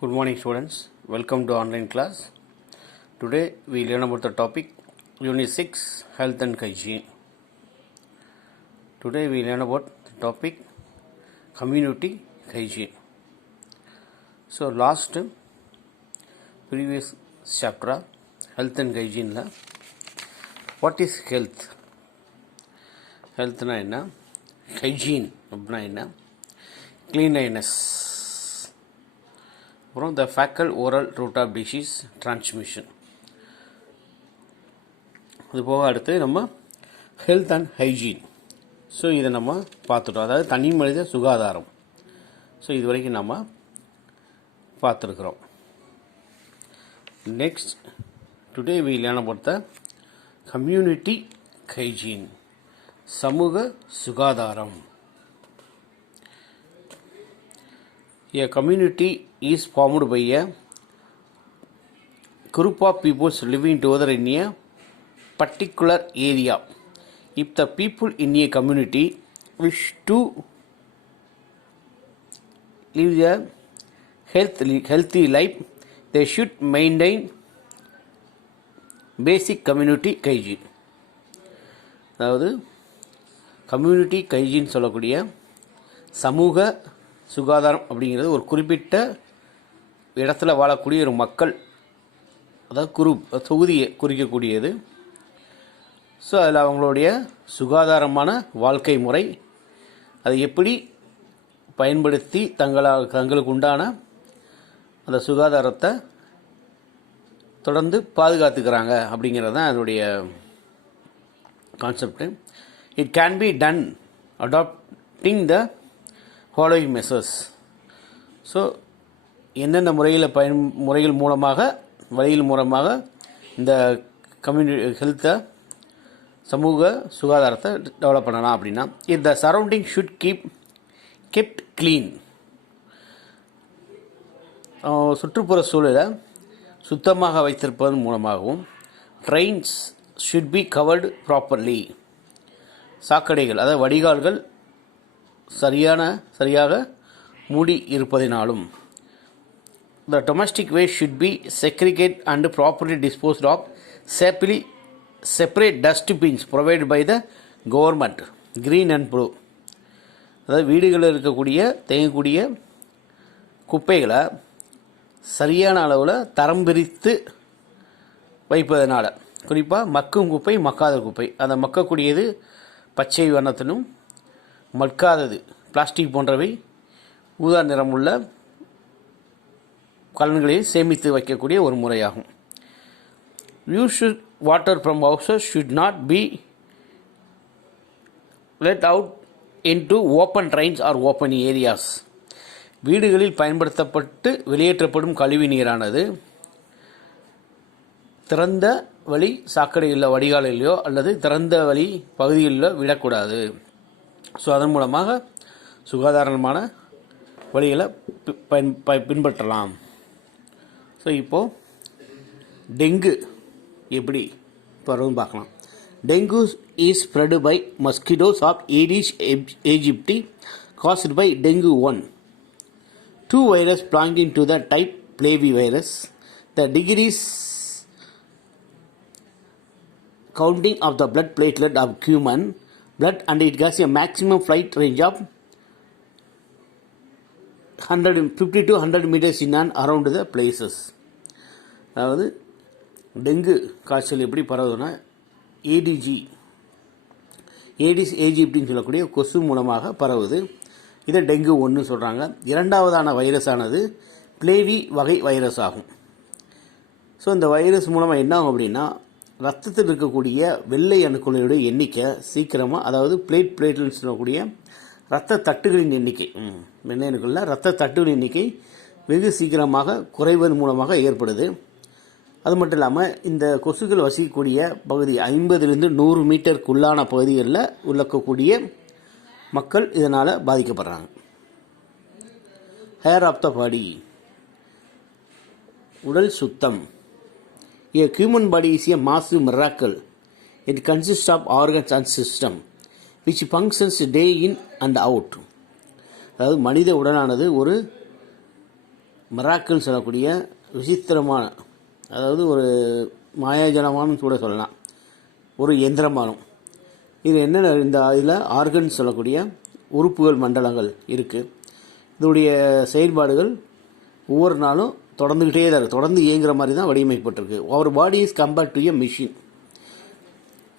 Good morning students, welcome to online class. Today we learn about the topic Unit 6 Health and Hygiene. Today we learn about the topic Community Hygiene. So last previous chapter Health and Hygiene la what is health? Health na enna, hygiene அப்படினா என்ன, cleanliness, அப்புறம் the fecal oral route of disease transmission. அது போக அடுத்து நம்ம health and hygiene. So இதை நம்ம பார்த்துட்டோம், அதாவது தனி மனித சுகாதாரம். ஸோ இது வரைக்கும் நம்ம பார்த்துருக்குறோம். Next today we learn about the community hygiene, சமூக சுகாதாரம். A community is formed by a group of people living together in a particular area. If the people in a community wish to live a healthy life, they should maintain basic community hygiene. அதாவது community hygiene சொல்லக்கூடிய சமூக சுகாதாரம் அப்படிங்கிறது ஒரு குறிப்பிட்ட இடத்துல வாழக்கூடிய ஒரு மக்கள், அதாவது குரூப், தொகுதியை குறிக்கக்கூடியது. ஸோ அதில் அவங்களுடைய சுகாதாரமான வாழ்க்கை முறை, அதை எப்படி பயன்படுத்தி தங்களுக்கு உண்டான அந்த சுகாதாரத்தை தொடர்ந்து பாதுகாத்துக்கிறாங்க அப்படிங்கிறது தான் அதனுடைய concept. It can be done adapting the following measures. So எந்தெந்த முறைகள் மூலமாக இந்த கம்யூனிட்டி ஹெல்த்தை, சமூக சுகாதாரத்தை டெவலப் பண்ணலாம் அப்படின்னா, if the surrounding should kept clean, சுற்றுப்புற சூழலை சுத்தமாக வைத்திருப்பதன் மூலமாகவும், drains should be covered properly, சாக்கடைகள் அதாவது வடிகால்கள் சரியாக மூடி இருப்பதினாலும், the domestic waste should be segregated and properly disposed of, separate dustbins provided by the government, green and blue. அதாவது வீடுகளில் தேங்கக்கூடிய குப்பைகளை சரியான அளவில் தரம் பிரித்து வைப்பதனால, குறிப்பாக மக்கும் குப்பை, மக்காத குப்பை, அந்த மக்கக்கூடியது பச்சை வண்ணத்திலும், மட்காதது பிளாஸ்டிக் போன்றவை ஊதா நிறமுள்ள கலன்களை சேமித்து வைக்கக்கூடிய ஒரு முறையாகும். Used water from houses should not be let out into open drains or open areas. வீடுகளில் பயன்படுத்தப்பட்டு வெளியேற்றப்படும் கழிவு நீரானது திறந்த வழி சாக்கடையில், வடிகாலிலோ அல்லது திறந்த வழி பகுதிகளிலோ விடக்கூடாது. ஸோ அதன் மூலமாக சுகாதாரமான வழிகளை பின்பற்றலாம். ஸோ இப்போது டெங்கு எப்படி பரவும் பார்க்கலாம். Dengue is spread by mosquitoes of aedes aegypti caused by dengue 1. 2 virus belonging into the type flavivirus. The degrees counting of the blood platelet of human blood, and it has a maximum flight range of 150 to 100 meters in and around the places. அதாவது dengue காய்ச்சல் எப்படி பரவுதுன்னா, Aedes ஏஜிப்டின்னு சொல்லக்கூடிய கொசு மூலமாக பரவுது. இதை dengue 1 சொல்கிறாங்க. இரண்டாவதான வைரஸானது flavi வகை வைரஸ் ஆகும். ஸோ இந்த வைரஸ் மூலமாக என்ன ஆகும் அப்படின்னா, ரத்தத்தில் இருக்கக்கூடிய வெள்ளை அணுக்களுடைய எண்ணிக்கை சீக்கிரமாக, அதாவது பிளேட்லெட்ஸ் சொல்லக்கூடிய இரத்த தட்டுகளின் எண்ணிக்கை, வெள்ளை அணுக்களில் இரத்த தட்டுகளின் எண்ணிக்கை வெகு சீக்கிரமாக குறைவதன் மூலமாக ஏற்படுது. அது மட்டும் இல்லாமல் இந்த கொசுக்கள் வசிக்கக்கூடிய பகுதி 50 to 100 மீட்டருக்குள்ளான பகுதிகளில் உள்ளக்கூடிய மக்கள் இதனால் பாதிக்கப்படுறாங்க. ஹேர் ஆஃப் த பாடி, உடல் சுத்தம். A human body is a massive miracle. It consists of organs and system which functions day in and out. அதாவது மனித உடலானது ஒரு மிராக்கிள் சொல்லக்கூடிய விசித்திரமான, அதாவது ஒரு மாயாஜலமானு கூட சொல்லலாம், ஒரு எந்திரமானம். இது என்னென்ன, இந்த இதில் ஆர்கன் சொல்லக்கூடிய உறுப்புகள் மண்டலங்கள் இருக்குது. இதோடைய செயல்பாடுகள் ஒவ்வொரு நாளும் தொடர்ந்துக்கிட்டே தான் இருக்குது, தொடர்ந்து இயங்குகிற மாதிரி தான் வடிவமைப்பட்டிருக்கு. Our body is compared to a machine.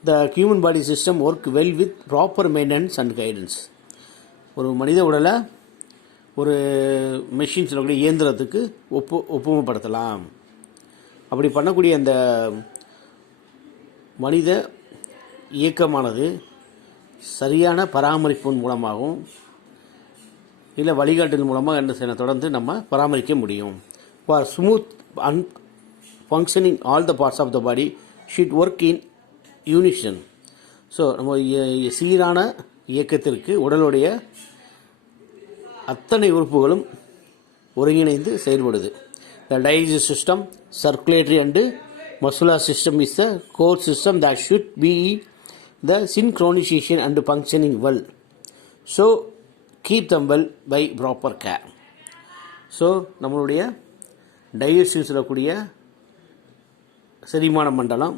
The human body system work well with proper maintenance and guidance. ஒரு மனித உடலை ஒரு மெஷின் சொல்லக்கூடிய இயந்திரத்துக்கு ஒப்புமைப்படுத்தலாம். அப்படி பண்ணக்கூடிய அந்த மனித இயக்கமானது சரியான பராமரிப்பின் மூலமாகவும் இல்லை வழிகாட்டல் மூலமாக என்ன செய்யணும், தொடர்ந்து நம்ம பராமரிக்க முடியும். For smooth and functioning all the parts of the body should work in unison. So நம்ம சீரான இயக்கத்திற்கு உடலுடைய அத்தனை உறுப்புகளும் ஒருங்கிணைந்து செயல்படுது. The digestive system, circulatory and muscular system is the core system that should be the synchronization and functioning well. So keep them well by proper care. So நம்மளுடைய digestive சொல்லக்கூடிய செரிமான மண்டலம்,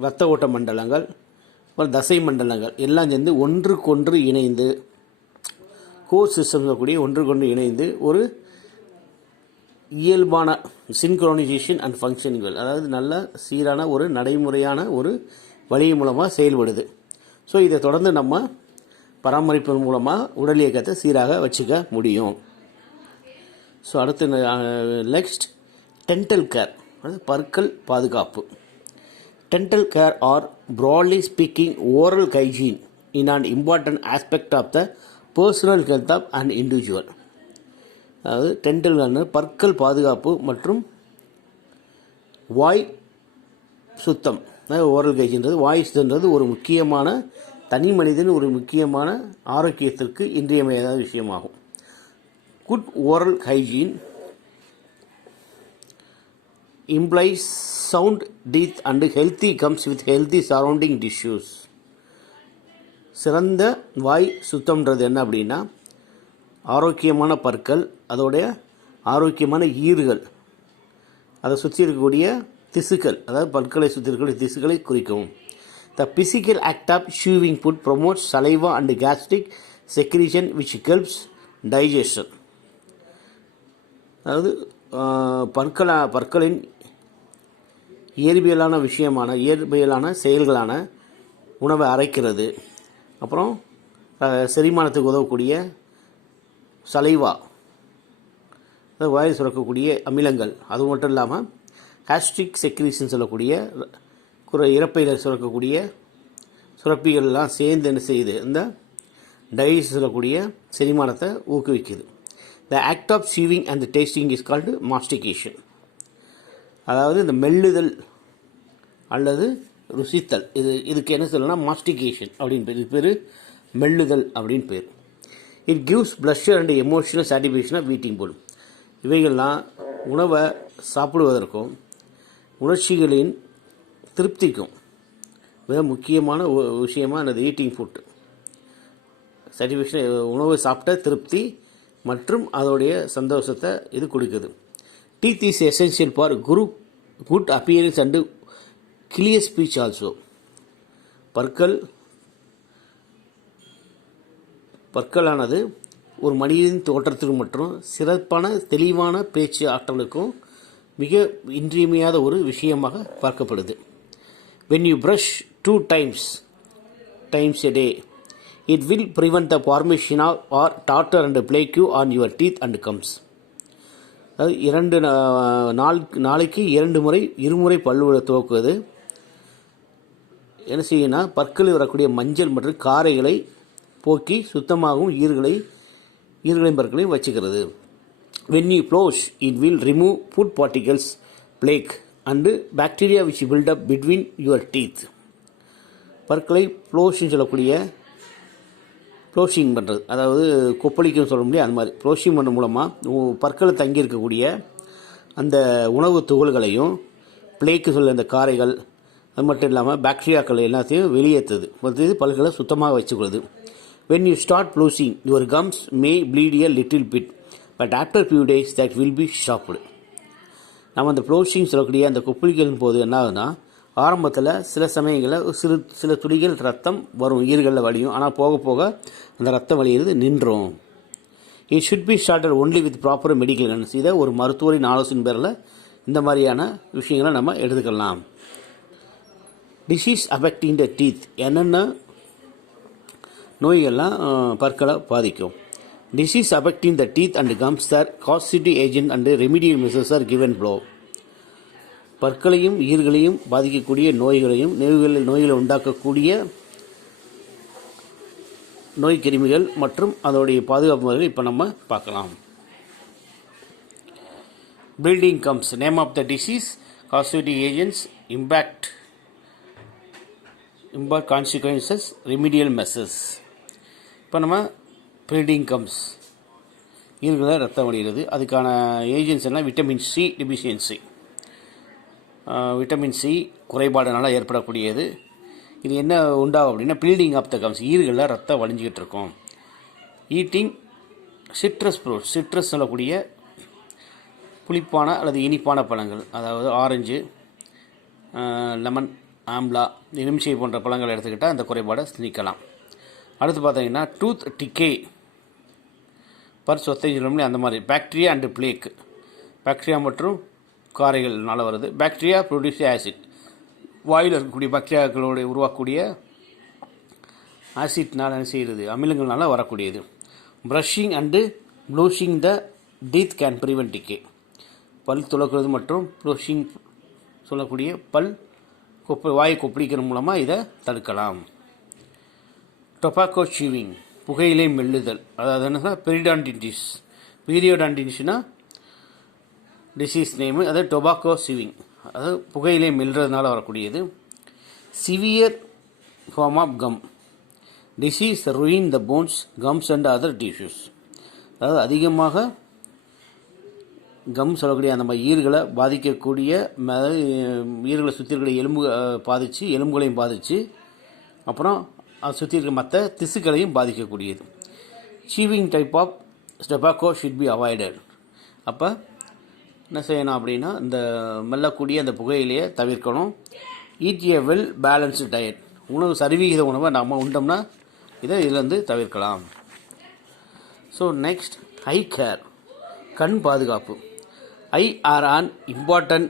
இரத்த ஓட்ட மண்டலங்கள், தசை மண்டலங்கள் எல்லாம் சேர்ந்து ஒன்றுக்கொன்று இணைந்து, கோர் சிஸ்டம் சொல்லக்கூடிய ஒன்றுக்கொன்று இணைந்து ஒரு இயல்பான சின்க்ரோனைசேஷன் அண்ட் ஃபங்க்ஷனிங், அதாவது நல்ல சீரான ஒரு நடைமுறையான ஒரு வழி மூலமாக செயல்படுது. ஸோ இதை தொடர்ந்து நம்ம பராமரிப்பின் மூலமாக உடல் இயக்கத்தை சீராக வச்சுக்க முடியும். ஸோ அடுத்து நெக்ஸ்ட் டென்டல் கேர், அதாவது பற்கள் பாதுகாப்பு. Dental care or broadly speaking oral hygiene is an important aspect of the personal health of an individual. அதாவது டென்டல் பற்கள் பாதுகாப்பு மற்றும் வாய் சுத்தம், ஓரல் ஹைஜீன்றது வாய் சுத்தம்ன்றது ஒரு முக்கியமான, தனி மனிதன் ஒரு முக்கியமான ஆரோக்கியத்திற்கு இன்றியமையாத விஷயமாகும். Good oral hygiene implies sound teeth and healthy comes with healthy surrounding tissues. சிறந்த வாய் சுத்தம்ன்றது என்ன அப்படின்னா, ஆரோக்கியமான பற்கள், அதோடைய ஆரோக்கியமான ஈறுகள், அதை சுற்றி இருக்கக்கூடிய திசுக்கள், அதாவது பற்களை சுற்றி இருக்கக்கூடிய திசுக்களை குறிக்கவும். The physical act of chewing food promotes saliva and gastric secretion which helps digestion. அதாவது பற்களின் இயற்பியலான செயல்களான உணவை அரைக்கிறது, அப்புறம் செரிமானத்துக்கு உதவக்கூடிய சலைவா, அதாவது வாயில் சுரக்கக்கூடிய அமிலங்கள், அது மட்டும் இல்லாமல் கேஸ்ட்ரிக் செக்ரீஷன் சொல்லக்கூடிய இறப்பையில் சுரக்கக்கூடிய சுரப்பிகள்லாம் சேர்ந்து என்ன செய்யுது, இந்த டைஜஸ்ட் சொல்லக்கூடிய செரிமானத்தை ஊக்குவிக்குது. The act of chewing and tasting is called mastication. அதாவது இந்த மெல்லுதல் அல்லது ருசித்தல், இதுக்கு என்ன சொல்லணும்னா மாஸ்டிகேஷன் அப்படின்னு பேர். இது பேர் மெல்லுதல் அப்படின்னு பேர். It gives pleasure and emotional satisfaction of eating food. இவைகள்லாம் உணவை சாப்பிடுவதற்கும் உணர்ச்சிகளின் திருப்திக்கும் மிக முக்கியமான விஷயமாக அந்த ஈட்டிங் ஃபுட் சாட்டிஸ்ஃபேக்ஷன், உணவை சாப்பிட்ட திருப்தி மற்றும் அதோடைய சந்தோஷத்தை இது கொடுக்குது. Teeth is essential for good appearance and clear speech also. பற்களானது ஒரு மனிதனின் தோற்றத்திற்கு மற்றும் சிறப்பான தெளிவான பேச்சு ஆற்றலுக்கும் மிக இன்றியமையாத ஒரு விஷயமாக பார்க்கப்படுது. when you brush 2 times a day, it will prevent the formation of or tartar and plaque on your teeth and gums. அதாவது நாளைக்கு இருமுறை பல்லுவலை துவக்குவது என்ன செய்யுன்னா, பற்களில் வரக்கூடிய மஞ்சள் மற்றும் காரைகளை போக்கி சுத்தமாகவும் ஈர்களையும் பற்களையும் வச்சுக்கிறது. when you floss, it will remove food particles, plaque and bacteria which build up between your teeth. பற்களை ஃப்ளோஷிங் சொல்லக்கூடிய ஃப்ளோஷிங் பண்ணுறது, அதாவது கொப்பளிக்கும் சொல்ல முடியாது, அந்த மாதிரி ஃப்ளோஷிங் பண்ண மூலமாக பற்களில் தங்கியிருக்கக்கூடிய அந்த உணவு துகள்களையும் பிளேக்கு சொல்ல அந்த காரைகள், அது மட்டும் இல்லாமல் பாக்டீரியாக்கள் எல்லாத்தையும் வெளியேற்றுது. மற்றது பல்களை சுத்தமாக வச்சுக்கிறது. when you start flossing, your gums may bleed a little bit, but after few days that will be stopped. நம்ம அந்த ப்ளோஷிங் சொல்லக்கூடிய அந்த கொப்பளிகளின் போது என்ன ஆகுதுன்னா, ஆரம்பத்தில் சில சமயங்களில் சில துளிகள் ரத்தம் வரும், ஈர்களில் வலியும். ஆனால் போக போக அந்த ரத்தம் வலியிறது நின்றோம். It should be started only with proper medical guidance. இதை ஒரு மருத்துவரின் ஆலோசனை பேரில் இந்த மாதிரியான விஷயங்களை நம்ம எடுத்துக்கலாம். டிசீஸ் அஃபெக்டிங் த டீத், என்னென்ன நோய்கள்லாம் பற்களை பாதிக்கும். Disease affecting the teeth and gums are causative agent and remedial measures are given below. பற்களையும் ஈர்களையும் பாதிக்கக்கூடிய நோய்களையும் நோய்களை உண்டாக்கக்கூடிய நோய் கிருமிகள் மற்றும் அதோடைய பாதுகாப்பு முறைகள் இப்போ நம்ம பார்க்கலாம். Bleeding gums, name of the disease, causative agents, impact consequences, remedial measures. இப்போ நம்ம பில்டிங் கம்ஸ், ஈர்களில் ரத்தம் வடிகிறது. அதுக்கான ஏஜென்ட்ஸ் என்ன? Vitamin C deficiency, vitamin C குறைபாடுனால ஏற்படக்கூடியது. இது என்ன உண்டாகும் அப்படின்னா, பில்டிங் ஆஃப் த கம்ஸ், ஈர்களில் ரத்தம் வடிஞ்சிக்கிட்டு இருக்கும். ஈட்டிங் சிட்ரஸ் ஃப்ரூட்ஸ், சிட்ரஸ் சொல்லக்கூடிய புளிப்பான அல்லது இனிப்பான பழங்கள், அதாவது ஆரஞ்சு, லெமன், ஆம்லா, எலுமிச்சை போன்ற பழங்களை எடுத்துக்கிட்டால் அந்த குறைபாடை நீக்கலாம். அடுத்து பார்த்தீங்கன்னா டூத் டிக்கே, பர் சொத்தை சொல்லி அந்த மாதிரி. பாக்டீரியா அண்டு பிளேக், பாக்டீரியா மற்றும் காரைகள்னால வருது. பாக்டீரியா ப்ரொடியூஸ் ஆசிட், வாயில் இருக்கக்கூடிய பாக்டீரியாக்களோட உருவாக்கக்கூடிய ஆசிட்னால் என்ன செய்கிறது? அமிலங்கள்னால வரக்கூடியது. Brushing and flossing the teeth can prevent decay, பல் துளக்குறது மற்றும் ப்ளூஷிங் சொல்லக்கூடிய பல் வாயை கொப்பளிக்கிற மூலமாக இதை தடுக்கலாம். டொபாக்கோ சீவிங், புகையிலை மெல்லுதல், அதாவது என்ன? பெரிடான்டிட்டிஸ், பீரியோடான்டிட்டிஸ்னா டிசீஸ் நேமு, அதாவது டொபாக்கோ சீவிங், அதாவது புகையிலை மெல்றதுனால வரக்கூடியது. Severe form of gum disease ruin the bones, gums and other tissues. அதாவது அதிகமாக கம் சொல்லக்கூடிய அந்த மாதிரி ஈர்களை பாதிக்கக்கூடிய, ஈர்களை சுற்றி இருக்கக்கூடிய எலும்புகளையும் பாதித்து அப்புறம் அதை சுற்றி இருக்க மற்ற திசுக்களையும் பாதிக்கக்கூடியது. Chewing type of tobacco should be avoided. அப்போ என்ன செய்யணும் அப்படின்னா, இந்த மெல்லக்கூடிய அந்த புகையிலையை தவிர்க்கணும். Eat a well balanced diet, உணவு சரிவிகித உணவை நம்ம உண்டோம்னா இதிலேருந்து தவிர்க்கலாம். ஸோ நெக்ஸ்ட், ஐ கேர், கண் பாதுகாப்பு. I R an important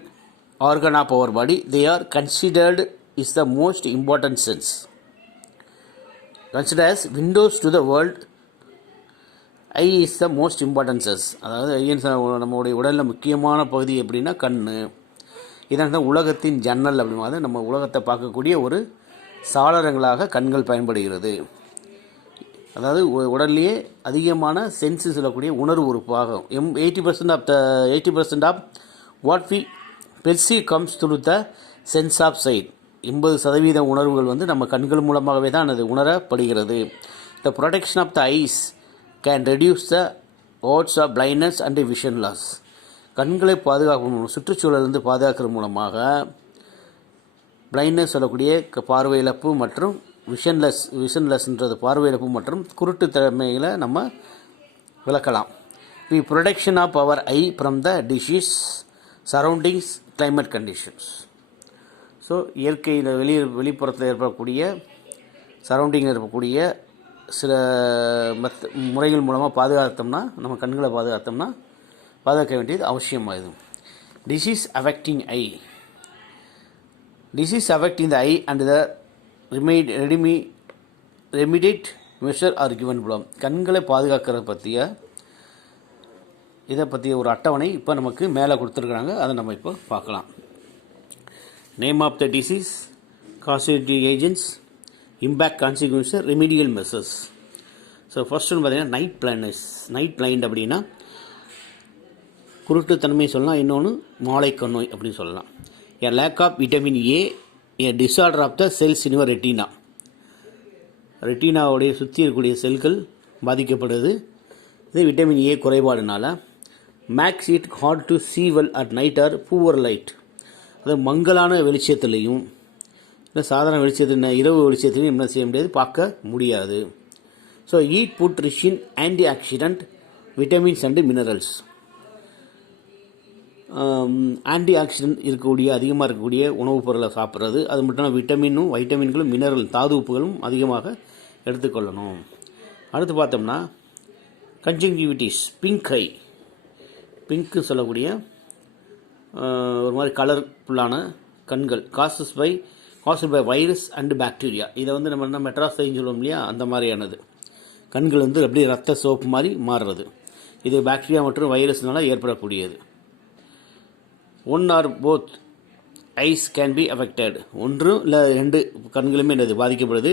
organ of our body. They are considered is the most important sense. Considered as windows to the world, I is the most important sense. அதாவது ஐயன் நம்மளுடைய உடலில் முக்கியமான பகுதி எப்படின்னா கண். இதான் உலகத்தின் ஜன்னல் அப்படிங்கிறது. நம்ம உலகத்தை பார்க்கக்கூடிய ஒரு சாளரங்களாக கண்கள் பயன்படுகிறது. அதாவது உடல்லையே அதிகமான சென்ஸு சொல்லக்கூடிய உணர்வு உறுப்பாகும். 80% of what we perceive comes through the sense of sight. 80% உணர்வுகள் நம்ம கண்கள் மூலமாகவே தான் அது உணரப்படுகிறது. The protection of the eyes can reduce the odds of blindness and vision loss. கண்களை பாதுகாக்கும், சுற்றுச்சூழலிருந்து பாதுகாக்கிற மூலமாக பிளைண்ட்னஸ் சொல்லக்கூடிய பார்வை இழப்பு மற்றும் விஷன்லெஸ்ன்றது பார்வை இழப்பு மற்றும் குருட்டு திறமைகளை நம்ம விளக்கலாம். We protection of our eye from the disease surroundings climate conditions. So இயற்கையில் வெளிப்புறத்தில் ஏற்படக்கூடிய சரௌண்டிங்கில் இருக்கக்கூடிய சில முறைகள் மூலமாக பாதுகாத்தோம்னா, நம்ம கண்களை பாதுகாக்க வேண்டியது அவசியமாகுது. Disease affecting eye, disease affecting the eye and the remedial measure are given below. கண்களை பாதுகாக்கிறத இதை பற்றிய ஒரு அட்டவணை இப்போ நமக்கு மேலே கொடுத்துருக்குறாங்க. அதை நம்ம இப்போ பார்க்கலாம். Name of the disease, causative agents, impact consequences, remedial measures. So first ஒன்று பார்த்தீங்கன்னா நைட் பிளைண்ட்னஸ். நைட் பிளைண்ட் அப்படின்னா குருட்டுத்தன்மை சொல்லலாம், இன்னொன்று மாலைக்கண் நோய் அப்படின்னு சொல்லலாம். A lack of vitamin A, a disorder of the cells in your retina. ரெட்டினாவுடைய சுற்றி இருக்கக்கூடிய செல்கள் பாதிக்கப்படுது. இது விட்டமின் ஏ குறைபாடுனால. Makes it hard to see well at night or poor light. அது மங்கலான வெளிச்சத்துலையும் இல்லை சாதாரண வெளிச்சத்தில் இரவு வெளிச்சத்துலையும் என்ன செய்ய முடியாது, பார்க்க முடியாது. So eat food rich in antioxidant, vitamins and minerals. Antioxidant அதிகமாக இருக்கக்கூடிய உணவுப் பொருளை சாப்பிட்றது. அது மட்டும் இல்லாமல் வைட்டமின்களும் மினரல் தாது உப்புகளும் அதிகமாக எடுத்துக்கொள்ளணும். அடுத்து பார்த்தோம்னா கன்ஜங்டிவிட்டிஸ், பிங்க் ஐ, பிங்க்கு சொல்லக்கூடிய ஒரு மாதிரி கலர்ஃபுல்லான கண்கள், caused by virus and bacteria. இதை வந்து நம்ம மெட்ராஸ்டைன்னு சொல்லுவோம் இல்லையா, அந்த மாதிரியானது. கண்கள் வந்து அப்படியே ரத்த சோப்பு மாதிரி மாறுறது. இது பாக்டீரியா மற்றும் வைரஸ்னால ஏற்படக்கூடியது. One or both eyes can be affected. ஒன்று இல்லை 2 கண்களுமே என்னது பாதிக்கப்படுது.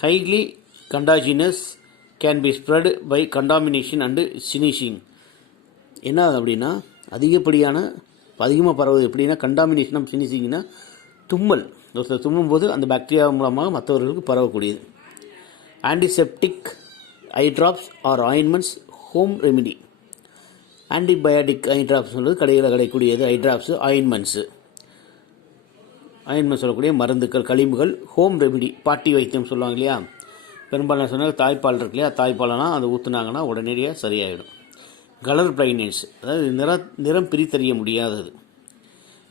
Highly contagious can be spread by contamination and sneezing. என்ன அப்படின்னா அதிகமாக பரவுது. எப்படின்னா கண்டாமினேஷன் ஆஃப் சினிஷிங்னா தும்மல். ஒருத்தர் தும்மும்போது அந்த பாக்டீரியா மூலமாக மற்றவர்களுக்கு பரவக்கூடியது. Antiseptic eye drops or ointments home remedy. Antibiotic eye drops கடையில் கிடைக்கக்கூடியது. ஐ ட்ராப்ஸு, ஆயின்மெண்ட்ஸு சொல்லக்கூடிய மருந்துகள், களிம்புகள். ஹோம் ரெமிடி பாட்டி வைத்தியம் சொல்லுவாங்க இல்லையா. பெரும்பாலும் சொன்னால் தாய்ப்பால் இருக்கு இல்லையா, தாய்ப்பாலெல்லாம் அதை ஊற்றுனாங்கன்னா உடனடியாக சரியாயிடும். கலர் பிளைண்ட்னஸ், அதாவது நிறம் பிரித்தறிய முடியாதது.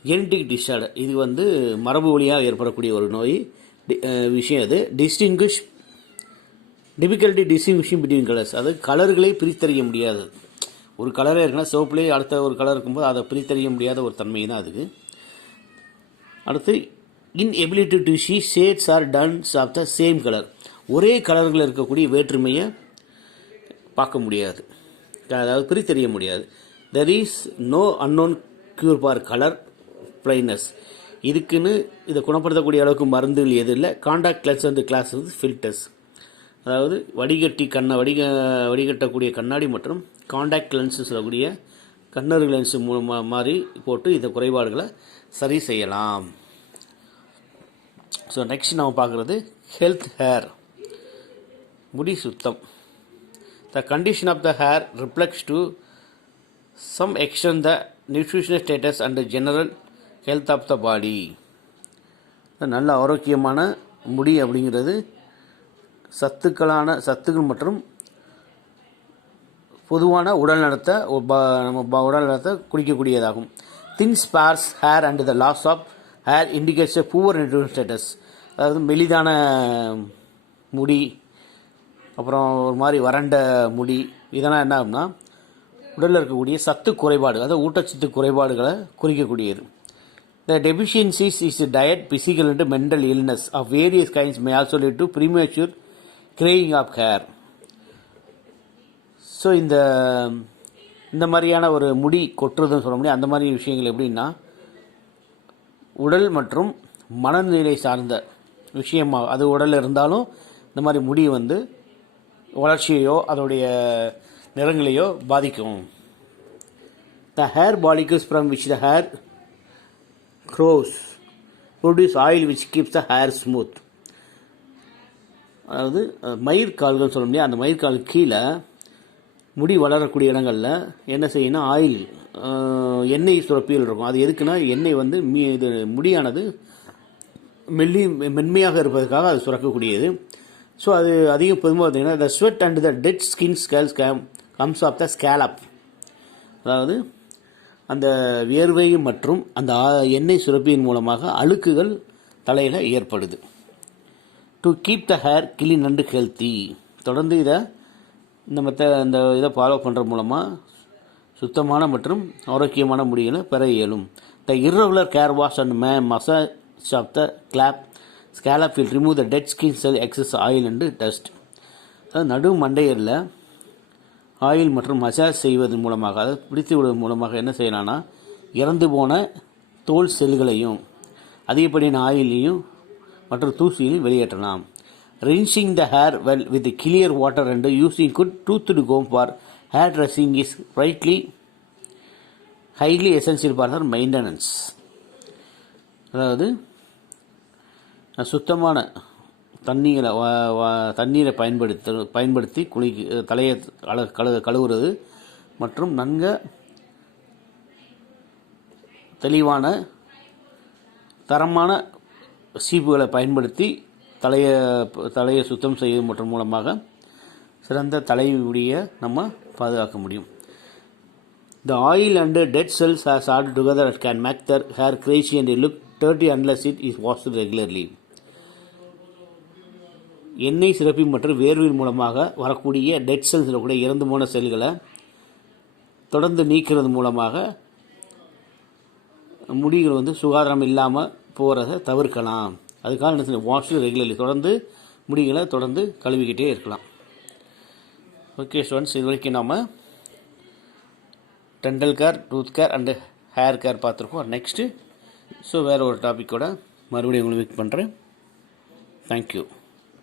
ஜெனட்டிக் டிஸார்டர், இது வந்து மரபு வழியாக ஏற்படக்கூடிய ஒரு நோய் விஷயம். அது டிஃபிகல்ட்டி டிஸ்டிங்விஷிங் பிட்வீன் கலர்ஸ், அதாவது கலர்களை பிரித்தறிய முடியாதது. ஒரு கலரே இருக்குன்னா சிவப்புலேயே அடுத்த ஒரு கலர் இருக்கும்போது அதை பிரித்தறிய முடியாத ஒரு தன்மை தான் அதுக்கு. அடுத்து inability to see shades or tones of the same colour. ஒரே கலர்களில் இருக்கக்கூடிய வேற்றுமையை பார்க்க முடியாது, அதாவது பிரித்தறிய முடியாது. There is no unknown cure for colour blindness. இதுக்குன்னு இதை குணப்படுத்தக்கூடிய அளவுக்கு மருந்துகள் எது இல்லை. Contact lens and glass filters, அதாவது வடிகட்டக்கூடிய கண்ணாடி மற்றும் காண்டாக்ட் லென்ஸ் சொல்லக்கூடிய கண்ணறு லென்ஸ் மாதிரி போட்டு இந்த குறைபாடுகளை சரி செய்யலாம். ஸோ நெக்ஸ்ட் நம்ம பார்க்குறது ஹெல்த் ஹேர், முடி சுத்தம். The condition of the hair reflects to some extent the nutritional status and the general health of the body. நல்ல ஆரோக்கியமான முடி அப்படிங்கிறது சத்துக்கள் மற்றும் பொதுவான உடல் நலத்தை குறிக்கக்கூடியதாகும். Thin sparse hair and the loss of hair indicates a poor nutritional status. அதாவது மெலிதான முடி, அப்புறம் ஒரு மாதிரி வறண்ட முடி, இதெல்லாம் என்ன ஆகும்னா உடலில் இருக்கக்கூடிய சத்து குறைபாடு, அதாவது ஊட்டச்சத்து குறைபாடுகளை குறிக்கக்கூடியது. The deficiencies is diet, physical and mental illness of various kinds may also lead to premature graying of hair. So இந்த மாதிரியான ஒரு முடி கொட்டுறதுன்னு சொல்ல முடியும். அந்த மாதிரி விஷயங்கள் எப்படின்னா உடல் மற்றும் மனநிலை சார்ந்த விஷயமாக அது உடலில் இருந்தாலும் இந்த மாதிரி முடி வந்து வளர்ச்சியையோ அதோடைய நிறங்களையோ பாதிக்கும். The hair follicles from which the hair grows produce oil which keeps the hair smooth. அதாவது மயிர்கால்கள் சொல்ல முடியாது. அந்த மயிர்கால் கீழே முடி வளரக்கூடிய இடங்களில் என்ன செய்யணும், ஆயில் எண்ணெய் சுரப்பிகள் இருக்கும். அது எதுக்குன்னா எண்ணெய் வந்து இது முடியானது மென்மையாக இருப்பதற்காக அது சுரக்கக்கூடியது. ஸோ அது அதிகம் பொதுவாக பார்த்தீங்கன்னா the sweat and the dead skin scales comes off the scalp, அதாவது அந்த வியர்வை மற்றும் அந்த எண்ணெய் சுரப்பியின் மூலமாக அழுக்குகள் தலையில் ஏற்படுது. To keep the hair clean and healthy. தொடர்ந்து இந்த இதை ஃபாலோ பண்ணுற மூலமாக சுத்தமான மற்றும் ஆரோக்கியமான முடிகளை பெற இயலும். The irregular care wash and massage of the scalp will remove the dead skin cell, excess oil and dust. அதாவது நடு மண்டையில் ஆயில் மற்றும் மசாஜ் செய்வதன் மூலமாக, அதாவது பிடித்து விடுவதன் மூலமாக என்ன செய்யலாம்னா இறந்து போன தோல் செல்களையும் அதிகப்படியான ஆயிலையும் மற்றும் தூசியையும் வெளியேற்றலாம். rinsing the hair well with clear water and using good toothed comb for hair dressing is highly essential for their maintenance. அதாவது சுத்தமான தண்ணீரை பயன்படுத்தி தலையை கழுவுறது மற்றும் நன்கு தெளிவான தரமான சீப்புகளை பயன்படுத்தி தலையை சுத்தம் செய்வது மற்றும் மூலமாக சிறந்த தலைமுடியை நம்ம பாதுகாக்க முடியும். The oil and dead cells as added together can make their hair crazy and look dirty unless it is washed regularly. எண்ணெய் சிறப்பி மற்றும் வேர்வின் மூலமாக வரக்கூடிய டெட் செல்ஸ் கூட இறந்து போன செல்களை தொடர்ந்து நீக்கிறது மூலமாக முடிகள் சுகாதாரம் இல்லாமல் போகிறத தவிர்க்கலாம். அதுக்காக என்ன செய்யணும், வாஷ் ரெகுலர்லி, தொடர்ந்து முடிகளை தொடர்ந்து கழுவிக்கிட்டே இருக்கலாம். ஓகே ஸ்டூடெண்ட்ஸ், இது வரைக்கும் நம்ம dental care, tooth care and hair care பார்த்துருக்கோம். நெக்ஸ்ட்டு வேறு ஒரு டாப்பிக்கோட மறுபடியும் உங்களுக்கு மீட் பண்ணுறேன். தேங்க்யூ.